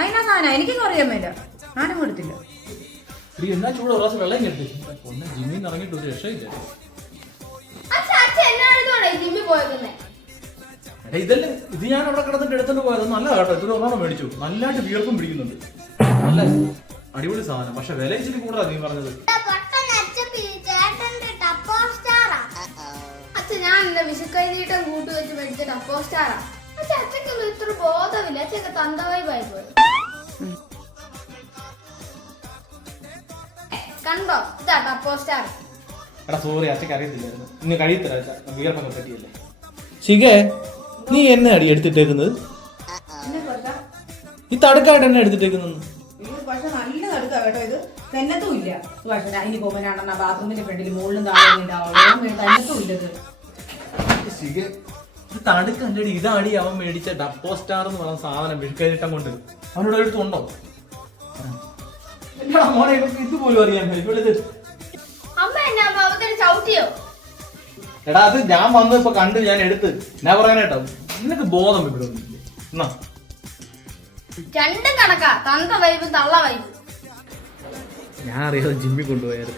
അതിനാ സാധനം എനിക്കൊന്നും അറിയാൻ മേല. ഞാനും കൊടുത്തില്ല. എന്നാ ചൂട് ഒരു പ്രാവശ്യം വെള്ളം കെട്ടി ഒന്ന് ജിമ്മിൽ നിന്ന് ഇറങ്ങിയിട്ട് ഒരു രക്ഷയില്ല. ഇതല്ലേ ഇത് ഞാൻ അവിടെ കിടന്നിട്ട് എടുത്തോണ്ട് പോയത് നല്ല കേട്ടോ. ഇത്ര ഒരെണ്ണം മേടിച്ചു. നല്ലതായിട്ട് വിയർപ്പും പിടിക്കുന്നുണ്ട്. നല്ല അടിപൊളി സാധനം. പക്ഷെ വില ഇച്ചിരി കൂടുതലാ നീ പറഞ്ഞത്. ഞാൻ എന്റെ വിഷുക്കൈനീട്ടം കൂട്ടി വെച്ച് മേടിച്ച ടപ്പോ സ്റ്റാറാ. പക്ഷെ അച്ഛക്കൊന്നും ഇത്ര ബോധമില്ല. അച്ഛക്ക് തന്തവായി പോയി കണ്ടോ? ഇതാ ടപ്പോ സ്റ്റാർ. എടാ സോറി അച്ഛക്ക് അറിയത്തില്ലായിരുന്നു. ഇന്ന് കഴിയത്തില്ല വിയർപ്പൊക്കെ പറ്റിയല്ലേ. ശിഖേ നീ എന്നെ അടി എടുത്തിട്ടേക്കുന്നത്? ഈ തടുക്കായിട്ട് എന്നെ എടുത്തിട്ടേക്കുന്നത്? പക്ഷെ നല്ല തടുക്കാ കേട്ടോ. ഇത് തെന്നത്തും ഇല്ല. പക്ഷെ അതിന് പോകുമ്പോഴാണെന്നാ ബാത്റൂമിന്റെ ഫ്രണ്ടിൽ മുകളിലും തന്നത്തും ഇല്ലത്. തടുക്കല്ലേ ഇതാടി അവൻ മേടിച്ച ഡപ്പോ സ്റ്റാർ എന്ന് പറയുന്ന സാധനം വിഷുക്കൈനീട്ടം കൊണ്ട് അവനോട് എടുത്തുണ്ടോ? എന്താ മോനെ ഇതുപോലും അറിയാൻ ചവിട്ടിയോ? എടാ അത് ഞാൻ വന്ന് ഇപ്പൊ കണ്ട് ഞാൻ എടുത്ത് ഞാൻ പറയാനേട്ടോ. നിനക്ക് ബോധം ഇവിടെ ഒന്നുമില്ല. രണ്ടും കണക്കാ. തന്ത വൈബ് തള്ള വൈബ്. ഞാൻ അറിയാതെ ജിമ്മിൽ കൊണ്ടുപോയത്.